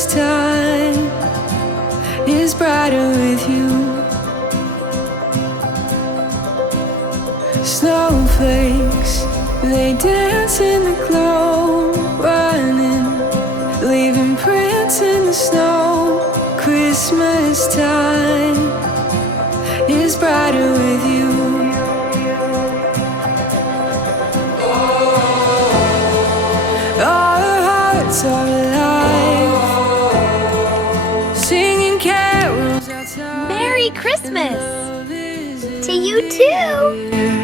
Christmas time is brighter with you. Snowflakes, they dance in the glow, running, leaving prints in the snow. Christmas time is brighter with you. Our hearts are alive, singing carols outside. Merry Christmas to you too.